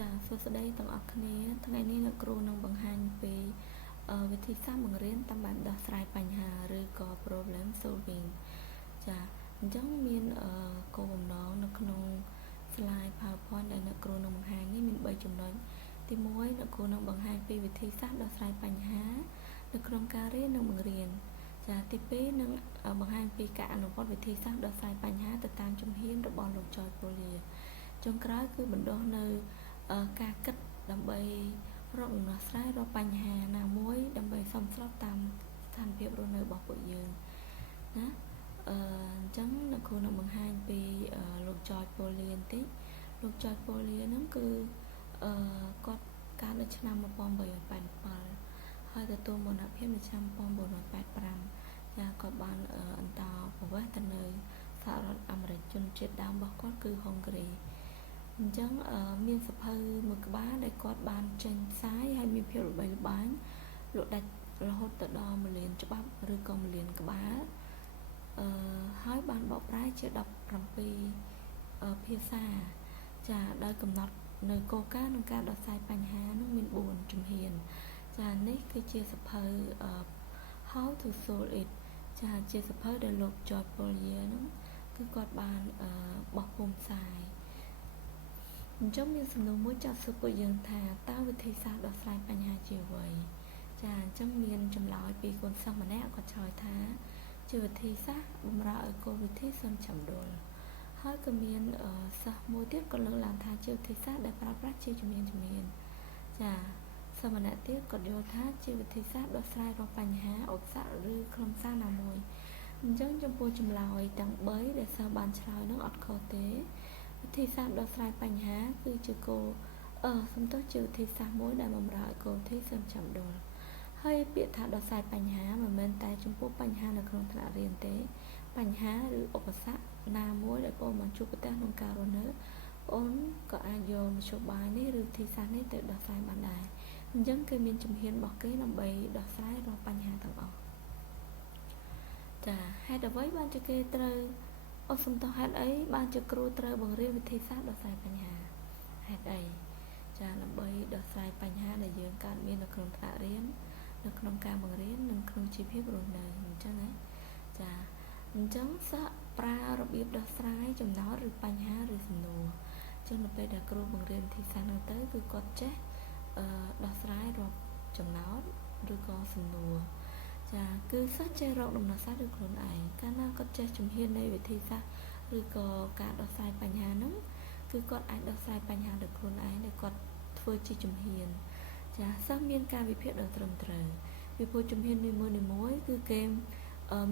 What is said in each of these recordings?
ចាសួស្តីទាំងអស់គ្នាថ្ងៃនេះលោកគ្រូនឹងបង្ហាញពីវិធីសាស្ត្របង្រៀនតាមបែបដោះស្រាយបញ្ហាឬក៏ problem solving ចាអញ្ចឹងមានគោលបំណងនៅក្នុង slide PowerPoint ដែលលោកគ្រូនឹងបង្ហាញនេះមាន3ចំណុចទី1លោកគ្រូនឹងបង្ហាញពីវិធីសាស្ត្រដោះស្រាយបញ្ហានៅក្នុងការរៀននិងបង្រៀនចាទី2នឹងបង្ហាញពីការអនុវត្តវិធីសាស្ត្រដោះស្រាយបញ្ហាទៅតាមជំហានរបស់លោក George Polya ចុងក្រោយគឺបណ្ដុះនៅការគិតដើម្បីរកដំណោះស្រាយរកបញ្ហាណាមួយដើម្បីសមស្របតាមស្ថានភាពរស់នៅរបស់ពួកយើងណាអញ្ចឹងអ្នកគ្រូនឹងបង្ហាញពីលោក George Polya បន្តិចលោក George Polya ហ្នឹងគឺគាត់កើតនៅឆ្នាំ1887ហើយទទួលមរណភាពនៅឆ្នាំ1985ចាគាត់បានអន្តោប្រវេសន៍ទៅនៅសហរដ្ឋអាមេរិកជនជាតិដើមរបស់គាត់គឺហុងគ្រីអញ្ចឹងមានសភៅមួយក្បាលដែលគាត់បានចេញផ្សាយហើយមានភាពល្បីល្បាញលក់ដាច់រហូតទៅដល់1លានច្បាប់ឬក៏1លានក្បាលហើយបានបកប្រែជា17ភាសាចាដោយកំណត់នៅគោលការណ៍ក្នុងការដោះស្រាយបញ្ហានោះមាន4ជំហានចានេះគឺជាសភៅHow to Solve It ចាជាសភៅដែលលោក George Polya នោះគឺគាត់បានបោះពុម្ពផ្សាយអញ្ចឹងមានសំណួរមួយចាត់សួរពួកយើងថាតើវិធីសាស្ត្រដោះស្រាយបញ្ហាជាអ្វីចាអញ្ចឹងមានចម្លើយពីកូនសិស្សម្នាក់គាត់ឆ្លើយថាជាវិធីសាស្ត្របម្រើឲ្យគោលវិធីសន្សំដុលហើយក៏មានសិស្សមួយទៀតក៏លើកឡើងថាជាវិធីសាស្ត្រដែលប្រើប្រាស់ជាជំនាញចាសិស្សម្នាក់ទៀតក៏យល់ថាជាវិធីសាស្ត្រដោះស្រាយរាល់បញ្ហាឧបសគ្គឬខ្លឹមសារណាមួយអញ្ចឹងចំពោះចម្លើយទាំង3ដែលសិស្សបានឆ្លើយនឹងអត់ខុសទេវិធីសាស្ត្រដោះស្រាយបញ្ហាគឺជាគោលសំដៅជាវិធីសាស្ត្រមួយដែលបម្រើឲ្យគោលវិធីសន្សំដុលហើយពាក្យថាដោះស្រាយបញ្ហាមិនមែនតែចំពោះបញ្ហានៅក្នុងថ្នាក់រៀនទេបញ្ហាឬឧបសគ្គណាមួយដែលបងបានជួបប្រទះក្នុងការរស់នៅអូនក៏អាចយកមធ្យោបាយនេះឬវិធីសាស្ត្រនេះទៅដោះស្រាយបានដែរអញ្ចឹងគេមានជំហានរបស់គេដើម្បីដោះស្រាយរាល់បញ្ហាទាំងអស់ចាហេតុអ្វីបានជាគេត្រូវសំដៅហេតុអីបានជាគ្រូត្រូវបង្រៀនវិធីសាស្ត្រដោះស្រាយបញ្ហាហេតុអីចាដើម្បីដោះស្រាយបញ្ហាដែលយើងកើតមាននៅក្នុងថ្នាក់រៀននៅក្នុងការបង្រៀននិងក្នុងជីវភាពរស់នៅអញ្ចឹងណាចាអញ្ចឹងសិស្សប្រើរបៀបដោះស្រាយចំណោទឬបញ្ហាឬសំណួរអញ្ចឹងនៅពេលដែលគ្រូបង្រៀនវិធីសាស្ត្រហ្នឹងទៅគឺគាត់ចេះដោះស្រាយរាប់ចំណោទឬក៏សំណួរចាគឺសិស្សចេះរកដំណោះស្រាយដោយខ្លួនឯងកាលណាគាត់ចេះជំហាននៃវិធីសាស្ត្រឬក៏ការដោះស្រាយបញ្ហាហ្នឹងគឺគាត់អាចដោះស្រាយបញ្ហាដោយខ្លួនឯងដែលគាត់ធ្វើជាជំហានចាសិស្សមានការវិភាគដ៏ត្រឹមត្រូវពីព្រោះជំហាននីមួយៗគឺគេ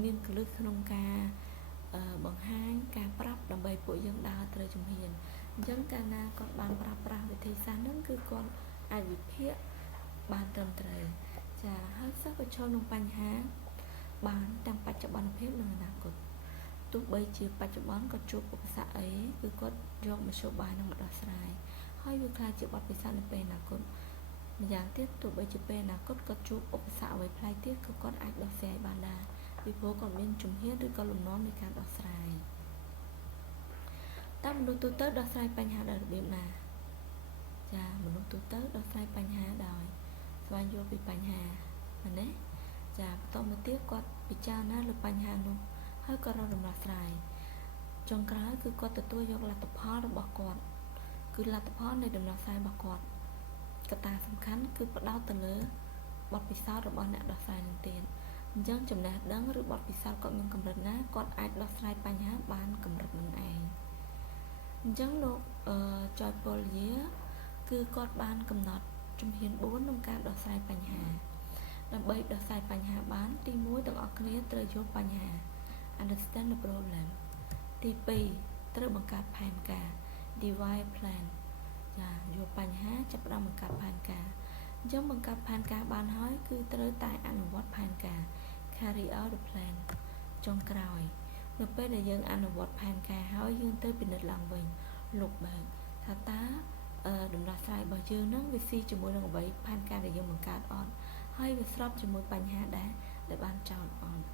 មានគន្លឹះក្នុងការបង្ហាញការប្រាប់ដើម្បីពួកយើងដើរត្រូវជំហានអញ្ចឹងកាលណាគាត់បានប្រើប្រាស់វិធីសាស្ត្រហ្នឹងគឺគាត់អាចវិភាគបានត្រឹមត្រូវចាហើយសិស្សប្រឈមនឹងបញ្ហាបានទាំងបច្ចុប្បន្នភាពនិងអនាគតទោះបីជាបច្ចុប្បន្នគាត់ជួបឧបសគ្គអីគឺគាត់យកមធ្យោបាយនឹងមកដោះស្រាយហើយវាខ្លាចជាបទពិសោធន៍នៅពេលអនាគតម្យ៉ាងទៀតទោះបីជាពេលអនាគតគាត់ជួបឧបសគ្គអ្វីប្លែកទៀតក៏គាត់អាចដោះស្រាយបានដែរពីព្រោះគាត់មានជំហានឬក៏លំនាំនៃការដោះស្រាយតើមនុស្សទូទៅដោះស្រាយបញ្ហាដោយរបៀបណាចាមនុស្សទូទៅដោះស្រាយបញ្ហាដោយស្វែងយល់ពីបញ្ហាណាចាបន្តមកទៀតគាត់ពិចារណាលើបញ្ហានោះហើយក៏រកដំណោះស្រាយចុងក្រោយគឺគាត់ទទួលយកលទ្ធផលរបស់គាត់គឺលទ្ធផលនៃដំណោះស្រាយរបស់គាត់កត្តាសំខាន់គឺផ្ដោតទៅលើបទពិសោធន៍របស់អ្នកដោះស្រាយនឹងទៀតអញ្ចឹងចំណេះដឹងឬបទពិសោធន៍គាត់មានកម្រិតណាគាត់អាចដោះស្រាយបញ្ហាបានកម្រិតនឹងឯងអញ្ចឹងលោកGeorge Polyaគឺគាត់បានកំណត់ជំហាន4ក្នុងការដោះស្រាយបញ្ហាដើម្បីដោះស្រាយបញ្ហាបានទី1ទាំងអស់គ្នាត្រូវយល់បញ្ហា understand the problem ទី2ត្រូវបង្កើតផែនការ devise plan ចាយល់បញ្ហាចាប់ផ្ដើមបង្កើតផែនការអញ្ចឹងបង្កើតផែនការបានហើយគឺត្រូវតែអនុវត្តផែនការ carry out the plan ចុងក្រោយនៅពេលដែលយើងអនុវត្តផែនការហើយយើងទៅពិនិត្យឡើងវិញ look back ថាតើដំណោះស្រាយរបស់យើងនឹងវាស៊ីជាមួយនឹងអ្វីផែនការដែលយើងបង្កើតអត់ហើយវាស្របជាមួយបញ្ហាដែលបានចោទអត់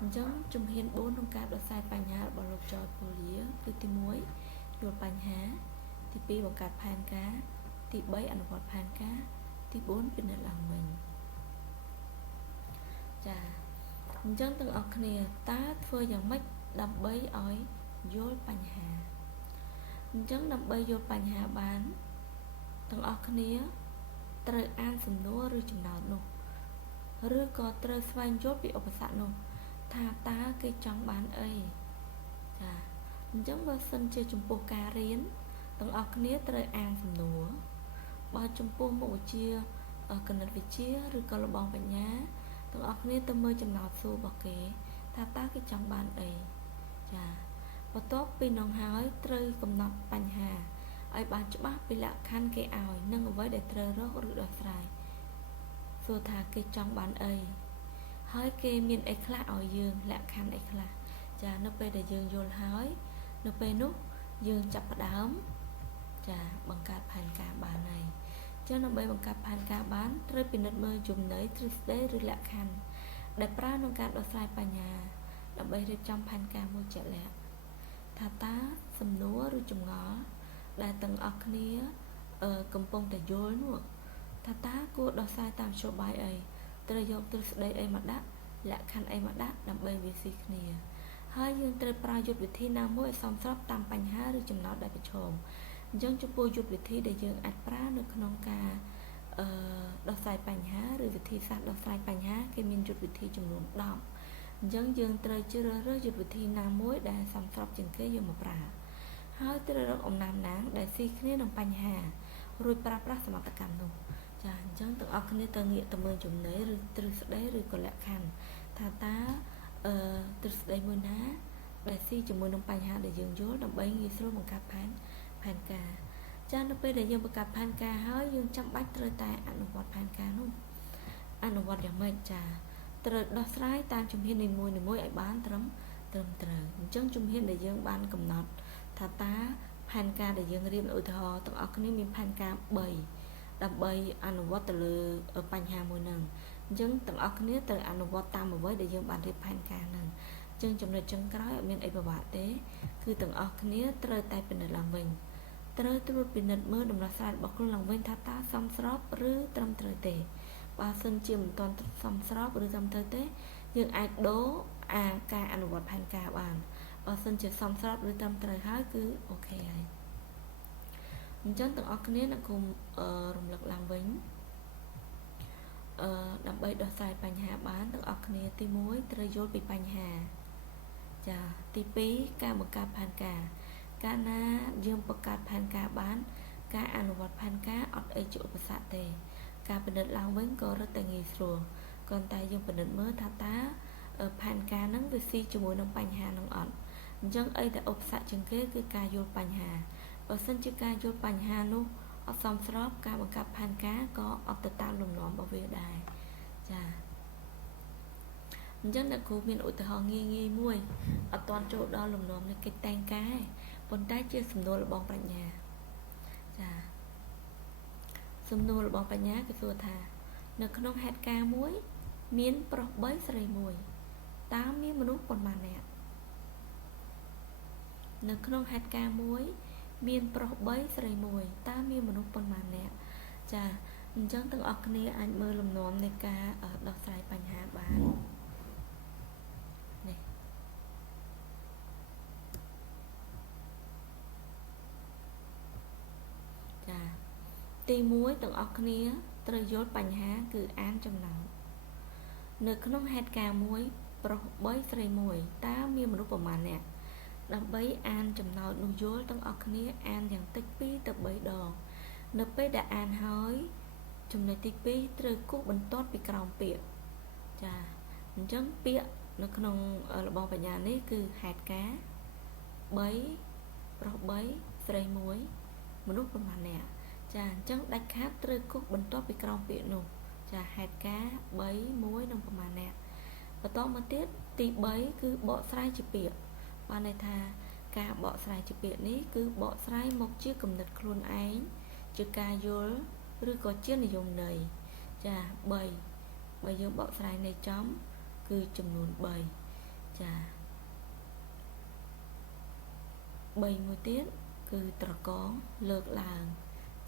អញ្ចឹងជំហាន4ក្នុងការដោះស្រាយបញ្ហារបស់លោក George Polya គឺទី1យល់បញ្ហាទី2បង្កើតផែនការ ទី3អនុវត្តផែនការទី4ពិនិត្យឡើងវិញចាអញ្ចឹងទាំងអស់គ្នាតើធ្វើយ៉ាងម៉េចដើម្បីឲ្យយល់បញ្ហាអញ្ចឹងដើម្បីយល់បញ្ហាបានទាំងអស់គ្នាត្រូវអានសំណួរឬចំណោទនោះឬក៏ត្រូវស្វែងយល់ពីឧបសគ្គនោះថាតើគេចង់បានអីចាអញ្ចឹងបើសិនជាចំពោះការរៀនទាំងអស់គ្នាត្រូវអានសំណួរបើចំពោះមុខវិជ្ជាគណិតវិទ្យាឬក៏លបងបញ្ញាទាំងអស់គ្នាទៅមើលចំណោទសួររបស់គេថាតើគេចង់បានអីចាបន្ទាប់ពីនោះហើយត្រូវកំណត់បញ្ហាឲ្យបានច្បាស់ពីលក្ខខណ្ឌគេឲ្យនិងអ្វីដែលត្រូវរកឬដោះស្រាយសួរថាគេចង់បានអីហើយគេមានអីខ្លះឲ្យយើងលក្ខខណ្ឌអីខ្លះចានៅពេលដែលយើងយល់ហើយនៅពេលនោះយើងចាប់ផ្ដើមចាបង្កើតផែនការបានហើយចឹងដើម្បីបង្កើតផែនការបានត្រូវពិនិត្យមើលជំន័យទ្រឹស្ដីឬលក្ខខណ្ឌដែលប្រើក្នុងការដោះស្រាយបញ្ហាដើម្បីរៀបចំផែនការមួយជាក់លាក់ថាតើសំណួរឬចម្ងល់ដែលទាំងអស់គ្នាកំពុងតែយល់នោះថាតើគួរដោះស្រាយតាមមធ្យោបាយអីត្រូវយកទ្រឹស្ដីអីមកដាក់លក្ខខណ្ឌអីមកដាក់ដើម្បីវាស៊ីគ្នាហើយយើងត្រូវប្រើយុទ្ធវិធីណាមួយឲ្យសមស្របតាមបញ្ហាឬចំណោទដែលប្រឈមអញ្ចឹងចំពោះយុទ្ធវិធីដែលយើងអាចប្រើនៅក្នុងការដោះស្រាយបញ្ហាឬវិធីសាស្ត្រដោះស្រាយបញ្ហាគេមានយុទ្ធវិធីចំនួន10អញ្ចឹងយើងត្រូវជ្រើសរើសយុទ្ធវិធីណាមួយដែលសមស្របជាងគេយកមកប្រើហើយត្រូវរកអំណាងដែលស៊ីគ្នានឹងបញ្ហារួចប្រើប្រាស់សមត្ថកម្មនោះចាអញ្ចឹងទាំងអស់គ្នាទៅងាកទៅមើលចំណេះឬទ្រឹស្ដីឬក៏លក្ខខណ្ឌថាតើទ្រឹស្ដីមួយណាដែលស៊ីជាមួយនឹងបញ្ហាដែលយើងយល់ដើម្បីងាយស្រួលបង្កើតផែនការចានៅពេលដែលយើងបង្កើតផែនការហើយយើងចាំបាច់ត្រូវតែអនុវត្តផែនការនោះអនុវត្តយ៉ាងម៉េចចាត្រូវដោះស្រាយតាមជំហាននីមួយៗឲ្យបានត្រឹមត្រូវអញ្ចឹងជំហានដែលយើងបានកំណត់ថាតើផែនការដែលយើងរៀបឧទាហរណ៍ទាំងអស់គ្នាមានផែនការ3ដើម្បីអនុវត្តទៅលើបញ្ហាមួយហ្នឹងអញ្ចឹងទាំងអស់គ្នាត្រូវអនុវត្តតាមអ្វីដែលយើងបានរៀបផែនការហ្នឹងអញ្ចឹងចំណុចចុងក្រោយអត់មានអីពិបាកទេគឺទាំងអស់គ្នាត្រូវតែពិនិត្យឡើងវិញត្រូវត្រួតពិនិត្យមើលដំណោះស្រាយរបស់ខ្លួនឡើងវិញថាតើសមស្របឬត្រឹមត្រូវទេបើសិនជាមិនទាន់សមស្របឬត្រឹមត្រូវទេយើងអាចដូរការអនុវត្តផែនការបានបើសិនជាសមស្របឬត្រឹមត្រូវហើយគឺអូខេហើយអញ្ចឹងទាំងអស់គ្នាអ្នកគុំរំលឹកឡើងវិញដើម្បីដោះស្រាយបញ្ហាបានទាំងអស់គ្នាទី1ត្រូវយល់ពីបញ្ហាចាទី2ការបង្កើតផែនការកាលណាយើងបង្កើតផែនការបានការអនុវត្តផែនការអត់អីជាឧបសគ្គទេការពិនិត្យឡើងវិញក៏រឹតតែងាយស្រួលគ្រាន់តែយើងពិនិត្យមើលថាតើផែនការហ្នឹងវាស៊ីជាមួយនឹងបញ្ហាហ្នឹងអត់អញ្ចឹងអីដែលឧបសគ្គជាងគេគឺការយល់បញ្ហាបើសិនជាការយល់បញ្ហានោះអត់សមស្របការបង្កើតផែនការក៏អត់ទៅតាមលំនាំរបស់វាដែរចាអញ្ចឹងអ្នកគ្រូមានឧទាហរណ៍ងាយមួយអត់ទាន់ចូលដល់លំនាំនៃកិច្ចតែងការទេប៉ុន្តែជាសំណួរលបងប្រាជ្ញាចាសំណួរលបងប្រាជ្ញាគេសួរថានៅក្នុងហេតុការណ៍មួយមានប្រុស3ស្រី1តើមានមនុស្សប៉ុន្មាននាក់នៅក្នុងហេតុការណ៍មួយមានប្រុស3ស្រី1តើមានមនុស្សប៉ុន្មាននាក់ចាអញ្ចឹងទាំងអស់គ្នាអាចមើលលំនាំនៃការដោះស្រាយបញ្ហាបាននេះចាទី1ទាំងអស់គ្នាត្រូវយល់បញ្ហាគឺអានចំណោទនៅក្នុងហេតុការណ៍មួយប្រុស3ស្រី1តើមានមនុស្សប្រមាណនាក់ដើម្បីអានចំណោទនោះយល់ទាំងអស់គ្នាអានយ៉ាងតិច2ទៅ3ដងនៅពេលដែលអានហើយចំណុចទី2ត្រូវគូសបន្ទាត់ពីក្រោមពាក្យចាអញ្ចឹងពាក្យនៅក្នុងលបងបញ្ញានេះគឺហេតុការណ៍3ប្រុស3ស្រី1មនុស្សប្រមាណនាក់ចាអញ្ចឹងដាច់ខាតត្រូវគូសបន្ទាត់ពីក្រោមពាក្យនោះចាហេតុការណ៍3 1និងប្រមាណនាក់បន្តមកទៀតទី3គឺបកស្រាយជាពាក្យបានន័យថាការបកស្រាយជាពាក្យនេះគឺបកស្រាយមកជាគំនិតខ្លួនឯងជាការយល់ឬក៏ជានិយមន័យចា3បើយើងបកស្រាយន័យចំគឺចំនួន3ចា3មួយទៀតគឺត្រកងលើកឡើង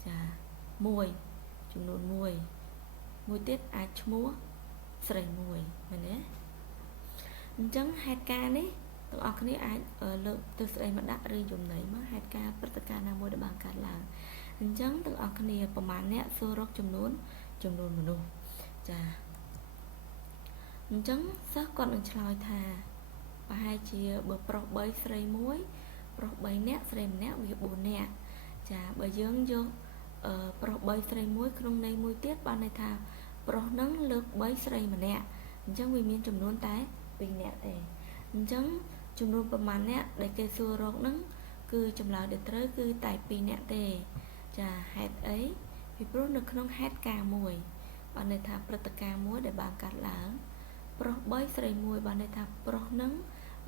ចា មួយចំនួនមួយទៀតអាចឈ្មោះស្រីមួយមែនទេអញ្ចឹងហេតុការណ៍នេះទាំងអស់គ្នាអាចលើកទៅស្ដីមកដាក់ឬចំណីមកហេតុការណ៍ព្រឹត្តិការណ៍ណាមួយដែលបានកើតឡើងអញ្ចឹងទាំងអស់គ្នាប្រមាណអ្នកសួររកចំនួនមនុស្សចាអញ្ចឹងសិស្សគាត់នឹងឆ្លើយថាប្រហែលជាបើប្រុស3ស្រី1ប្រុស3នាក់ស្រី1នាក់វា4នាក់ចាបើយើងយកប្រុស3ស្រី1ក្នុងន័យមួយទៀតបានន័យថាប្រុសនឹងលើក3ស្រី1នាក់អញ្ចឹងវាមានចំនួនតែ2នាក់ទេអញ្ចឹងចំនួនប្រមាណអ្នកដែលគេសួររកនឹងគឺចម្លើយដែលត្រូវគឺតែ2នាក់ទេចាហេតុអីពីព្រោះនៅក្នុងហេតុការណ៍មួយបានន័យថាព្រឹត្តិការណ៍មួយដែលបានកើតឡើងប្រុស3ស្រី1បានន័យថាប្រុសនឹង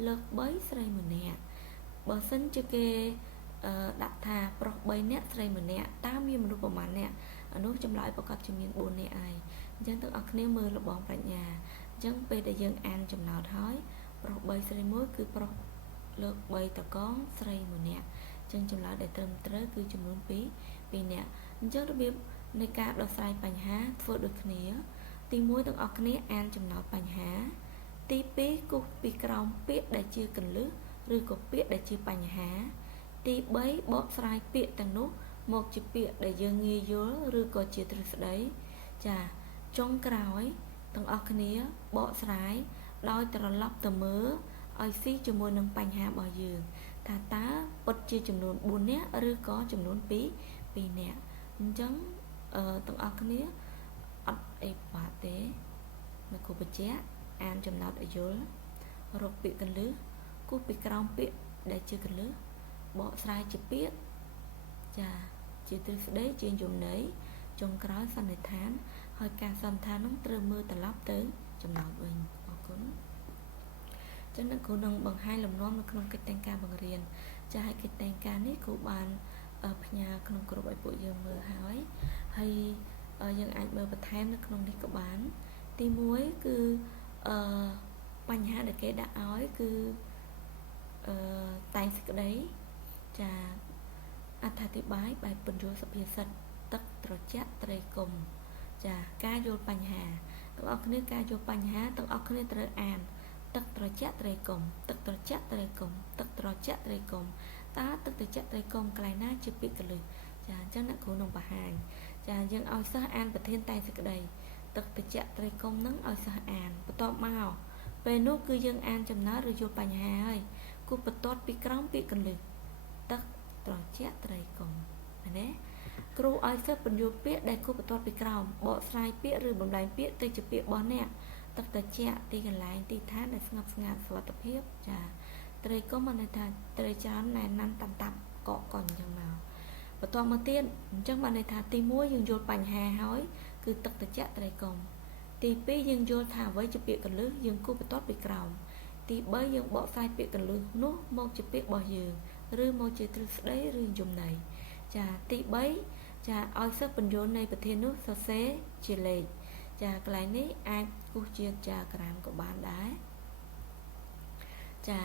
លើក3ស្រី1នាក់បើសិនជាគេដាក់ថាប្រុស3នាក់ស្រី1នាក់តើមានមនុស្សប្រមាណអ្នកអានោះចម្លើយប្រកាសជាមាន4នាក់ឯងអញ្ចឹងទាំងអស់គ្នាមើលលបងប្រាជ្ញាអញ្ចឹងពេលដែលយើងអានចំណោទហើយប្រុស3ស្រី1គឺប្រុសលើក3តកងស្រី1នាក់អញ្ចឹងចម្លើយដែលត្រឹមត្រូវគឺចំនួន2នាក់អញ្ចឹងរបៀបនៃការដោះស្រាយបញ្ហាធ្វើដូចគ្នាទី1ទាំងអស់គ្នាអានចំណោទបញ្ហាទី2គូសពីក្រោមពាក្យដែលជាកន្លឹះឬក៏ពាក្យដែលជាបញ្ហាទី3បកស្រាយពាក្យទាំងនោះមកជាពាក្យដែលយើងងាយយល់ឬក៏ជាទ្រឹស្ដីចាចុងក្រោយទាំងអស់គ្នាបកស្រាយដោយត្រឡប់ទៅមើលឲ្យស៊ីជាមួយនឹងបញ្ហារបស់យើងថាតើពិតជាចំនួន4នាក់ឬក៏ចំនួន2នាក់អញ្ចឹងទាំងអស់គ្នាអត់អីបាក់ទេមកគ្រូបញ្ជាក់អានចំណោទឲ្យយល់រកពាក្យកន្លឹះគូសពីក្រោមពាក្យដែលជាកន្លឹះបកស្រាយជាពាក្យចាជាទ្រឹស្ដីជាចំណីចុងក្រោយសន្និដ្ឋានហើយការសន្និដ្ឋាននោះត្រូវមើលត្រឡប់ទៅចំណោទវិញអរគុណចឹងគ្រូនឹងបង្ហាញលំនាំនៅក្នុងកិច្ចតែងការបង្រៀនចាឲ្យកិច្ចតែងការនេះគ្រូបានផ្ញើក្នុងក្រុមឲ្យពួកយើងមើលហើយយើងអាចមើលបន្ថែមនៅក្នុងនេះក៏បានទី1គឺបញ្ហាដែលគេដាក់ឲ្យគឺតែងសេចក្តីចាអត្ថាធិប្បាយបែបពន្យល់សុភាសិតទឹកត្រជាក់ត្រីកុំចាការយល់បញ្ហាទាំងអស់គ្នាការយល់បញ្ហាទាំងអស់គ្នាត្រូវអានទឹកត្រជាក់ត្រីកុំទឹកត្រជាក់ត្រីកុំទឹកត្រជាក់ត្រីកុំតើទឹកត្រជាក់ត្រីកុំកន្លែងណាជាពាក្យកន្លឹះចាអញ្ចឹងអ្នកគ្រូនឹងបង្ហាញចាយើងឲ្យសិស្សអានប្រធានតែងសេចក្តីទឹកត្រជាក់ត្រីកុំនឹងឲ្យសិស្សអានបន្ទាប់មកពេលនោះគឺយើងអានចំណោទឬយល់បញ្ហាហើយគូបន្ទាត់ពីក្រោមពាក្យកន្លឹះទឹកត្រជាក់ត្រីកុំឃើញទេគ្រូឲ្យសិស្សបញ្យល់ពាក្យដែលគូបន្ទាត់ពីក្រោមបកស្រាយពាក្យឬបំលែងពាក្យទៅជាពាក្យរបស់អ្នកទឹកត្រជាក់ទីកន្លែងទីឋានដែលស្ងប់ស្ងាត់សុវត្ថិភាពចាត្រីកុំបានន័យថាត្រីច្រើនណែនណាន់តាប់កកកអញ្ចឹងមកបន្ទាប់មកទៀតអញ្ចឹងបានន័យថាទី1យើងយល់បញ្ហាហើយគឺទឹកត្រជាក់ត្រីកុំទី2យើងយល់ថាអ្វីជាពាក្យកន្លឹះយើងគូបន្ទាត់ពីក្រោមទី3យើងបកស្រាយពាក្យកន្លឹះនោះមកជាពាក្យរបស់យើងឬមកជាទ្រឹស្ដីឬចំណីចាទី3ចាឲ្យសិស្សបញ្យល់នៃប្រធាននោះសរសេរជាលេខចាកន្លែងនេះអាចគូសជាចាក្រាមក៏បានដែរចា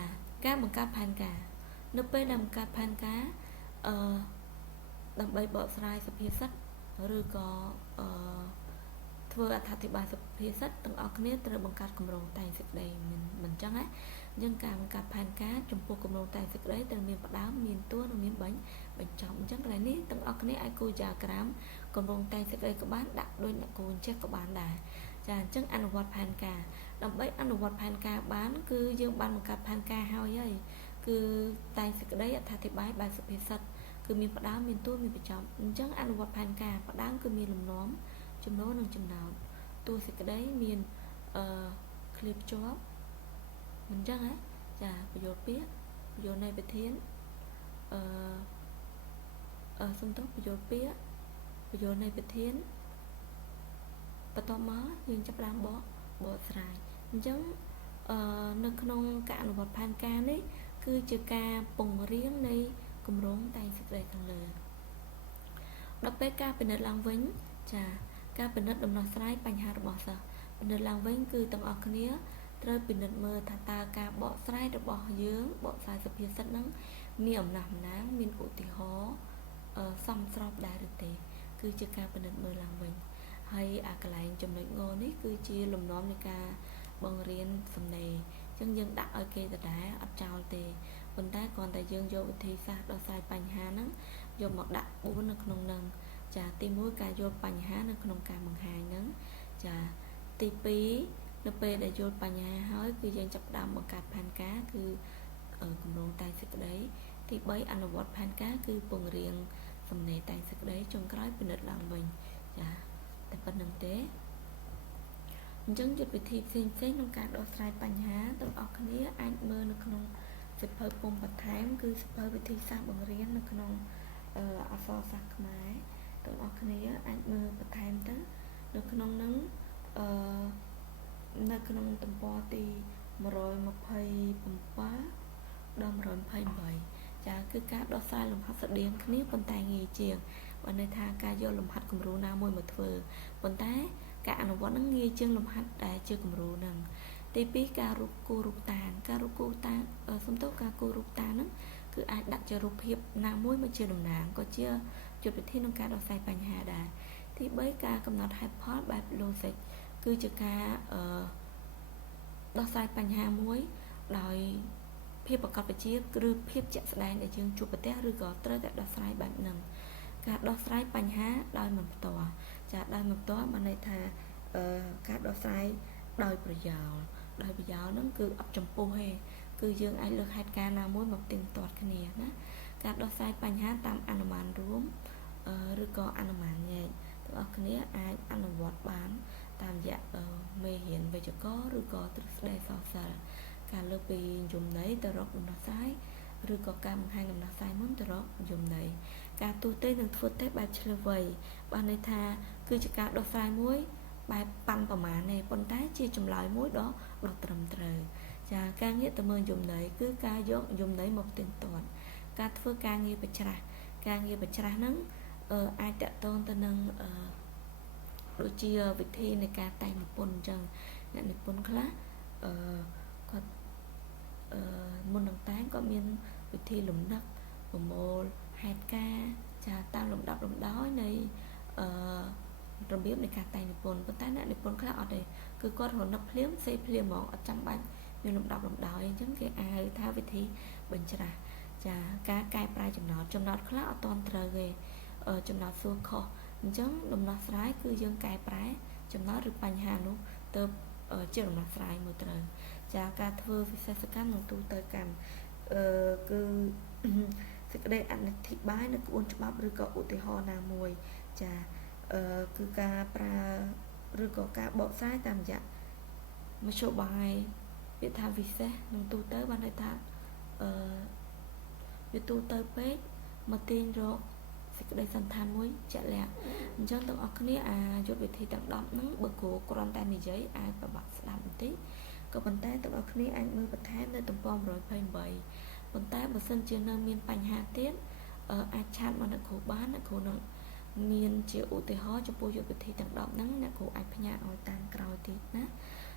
ការបង្កើតផែនការនៅពេលដែលបង្កើតផែនការដើម្បីបកស្រាយសុភាសិតឬក៏ធ្វើអត្ថាធិប្បាយសុភាសិតទាំងអស់គ្នាត្រូវបង្កើតគម្រោងតែងសេចក្តីមិនចឹងណាយើងការបង្កើតផែនការចំពោះគម្រោងតែងសេចក្តីត្រូវមានផ្ដើមមានតួនិងមានបញ្ចប់អញ្ចឹងកន្លែងនេះទាំងអស់គ្នាអាចគូរយ៉ាក្រាមគម្រោងតែងសេចក្តីក៏បានដាក់ដូចអ្នកគ្រូអញ្ចេះក៏បានដែរចាអញ្ចឹងអនុវត្តផែនការដើម្បីអនុវត្តផែនការបានគឺយើងបានបង្កើតផែនការហើយគឺតែងសេចក្តីអត្ថាធិប្បាយបែបសុភាសិតគឺមានផ្ដើមមានតួមានបញ្ចប់អញ្ចឹងអនុវត្តផែនការផ្ដើមគឺមានលំនាំចំណូលនិងចំណោទតួសេចក្តីមានឃ្លាភ្ជាប់មិនចឹងហ៎ចាប្រយោគពាក្យប្រយោគនៃប្រធានសំទោសប្រយោគពាក្យប្រយោគនៃប្រធានបន្ទាប់មកយើងចាប់ផ្ដើមបកស្រាយអញ្ចឹងនៅក្នុងការអនុវត្តផែនការនេះគឺជាការពង្រៀននៃគម្រោងតែងសេចក្តីខាងលើដល់ពេលការពិនិត្យឡើងវិញចាការពិនិត្យដំណោះស្រាយបញ្ហារបស់សិស្សពិនិត្យឡើងវិញគឺទាំងអស់គ្នាត្រូវពិនិត្យមើលថាតើការបកស្រាយរបស់យើងបកស្រាយសុភាសិតហ្នឹងមានអំណះអំណាងមានឧទាហរណ៍សមស្របដែរឬទេ គឺជាការពិនិត្យមើលឡើងវិញហើយអាកន្លែងចំណុចងនេះគឺជាលំនាំនៃការបង្រៀនសំណេរអញ្ចឹងយើងដាក់ឲ្យគេដដែលអត់ចោលទេប៉ុន្តែគ្រាន់តែយើងយកវិធីសាស្ត្រដោះស្រាយបញ្ហាហ្នឹងយកមកដាក់4នៅក្នុងហ្នឹងចាទី1ការយល់បញ្ហានៅក្នុងការបង្ហាញហ្នឹងចាទី2នៅពេលដែលយល់បញ្ហាហើយគឺយើងចាប់ផ្ដើមបង្កើតផែនការគឺគម្រោងតែងសេចក្តីទី3អនុវត្តផែនការគឺពង្រៀងសំណេរតែងសេចក្តីចុងក្រោយពិនិត្យឡើងវិញចាតែប៉ុណ្្នឹងទេអញ្ចឹងយុទ្ធវិធីផ្សេងៗក្នុងការដោះស្រាយបញ្ហាទាំងអស់គ្នាអាចមើលនៅក្នុងសៀវភៅពុម្ពបន្ថែមគឺសៀវភៅវិធីសាស្ត្របង្រៀននៅក្នុងអក្សរសាស្ត្រខ្មែរទាំងអស់គ្នាអាចមើលបន្ថែមទៅនៅក្នុងហ្នឹងនៅក្នុងទំព័រទី127ដល់128ចាគឺការដោះស្រាយលំហាត់ស្តៀងគ្នាប៉ុន្តែងាយជាងបើន័យថាការយកលំហាត់គំរូណាមួយមកធ្វើប៉ុន្តែការអនុវត្តនឹងងាយជាងលំហាត់ដែលជាគំរូហ្នឹងទី2ការរូបគូរូបតាងការរូបគូតាងសំដៅការគូរូបតាងហ្នឹងគឺអាចដាក់ជារូបភាពណាមួយមកជាតំណាងក៏ជាយុទ្ធវិធីក្នុងការដោះស្រាយបញ្ហាដែរទី3ការកំណត់ហេតុផលបែប logic គឺជាការដោះស្រាយបញ្ហាមួយដោយភាពប្រកបវិជ្ជាឬភាពជាក់ស្ដែងដែលយើងជួបប្រទះឬក៏ត្រូវតែដោះស្រាយបែបហ្នឹងការដោះស្រាយបញ្ហាដោយមិនផ្ទាល់ចាដោយមិនផ្ទាល់បានន័យថាការដោះស្រាយដោយប្រយោលហ្នឹងគឺអត់ចំពោះទេគឺយើងអាចលើកហេតុការណ៍ណាមួយមកផ្ទៀងផ្ទាត់គ្នាណាការដោះស្រាយបញ្ហាតាមអនុមានរួមឬក៏អនុមានញែកទាំងអស់គ្នាអាចអនុវត្តបានតាមរយៈមេរៀនវេយ្យាករណ៍ឬក៏ទ្រឹស្ដីសរសិលការលើកពីយមន័យទៅរកដំណោះស្រាយឬក៏ការបង្ហាញដំណោះស្រាយមុនទៅរកយមន័យការទូទៅនឹងធ្វើតេស្តបែបឆ្លើយវៃបានន័យថាគឺជាការដោះស្រាយមួយបែបប៉ាន់ប្រមាណទេប៉ុន្តែជាចម្លើយមួយដ៏ត្រឹមត្រូវចាការងារទៅមើលយមន័យគឺការយកយមន័យមកផ្ទៀងផ្ទាត់ការធ្វើការងារបច្ច្រាស់ហ្នឹងអាចតកតងទៅនឹងដូចជាវិធីនៃការតែងនិពន្ធអញ្ចឹងអ្នកនិពន្ធខ្លះគាត់មុននឹងតែងក៏មានវិធីលំដាប់ប្រមូលហេតុការណ៍ចាតាមលំដាប់លំដោយនៃរបៀបនៃការតែងនិពន្ធប៉ុន្តែអ្នកនិពន្ធខ្លះអត់ទេគឺគាត់រនឹកភ្លាមសេភ្លាមហ្មងអត់ចាំបាច់មានលំដាប់លំដោយអញ្ចឹងគេហៅថាវិធីបញ្ច្រាស់ចាការកែប្រែចំណោទខ្លះអត់ទាន់ត្រូវទេចំណោទសួរខុសអញ្ចឹងដំណោះស្រាយគឺយើងកែប្រែចំណោទឬបញ្ហានោះទៅជាដំណោះស្រាយមួយត្រូវចាការធ្វើវិសេសកម្មនិងទូទៅកម្មគឺសេចក្តីអធិប្បាយនៅក្បួនច្បាប់ឬក៏ឧទាហរណ៍ណាមួយចាគឺការប្រើឬក៏ការបកស្រាយតាមរយៈមធ្យោបាយពាក្យថាវិសេសនិងទូទៅបានន័យថាវាទូទៅពេកមកទាញរកសេចក្តីសន្តានមួយជាក់លាក់អញ្ចឹងទាំងអស់គ្នាអាយុទ្ធវិធីទាំង10ហ្នឹងបើគ្រូគ្រាន់តែនិយាយអាចប្របាក់ស្ដាប់បន្តិចក៏ប៉ុន្តែទាំងអស់គ្នាអាចមើលបន្ថែមនៅទំព័រ128ប៉ុន្តែបើសិនជានៅមានបញ្ហាទៀតអាចឆាតមកអ្នកគ្រូបានអ្នកគ្រូនឹងមានជាឧទាហរណ៍ចំពោះយុទ្ធវិធីទាំង10ហ្នឹងអ្នកគ្រូអាចផ្ញើឲ្យតាមក្រោយទៀតណា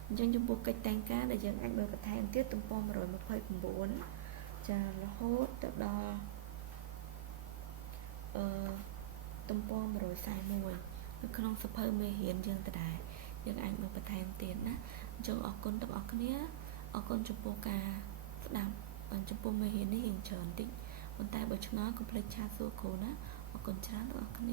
អញ្ចឹងចំពោះកិច្ចតែងការដែលយើងអាចមើលបន្ថែមទៀតទំព័រ129ចារហូតទៅដល់ទំព័រ141នៅក្នុងសៀវភៅមេរៀនយើងដដែលយើងអាចមើលបន្ថែមទៀតណាអញ្ចឹងអរគុណទាំងអស់គ្នាអរគុណចំពោះការស្ដាប់ចំពោះមេរៀននេះរៀងច្រើនតិចប៉ុន្តែបើឆ្ងល់កុំភ្លេចឆាតសួរគ្រូណាអរគុណច្រើនទាំងអស់គ្នា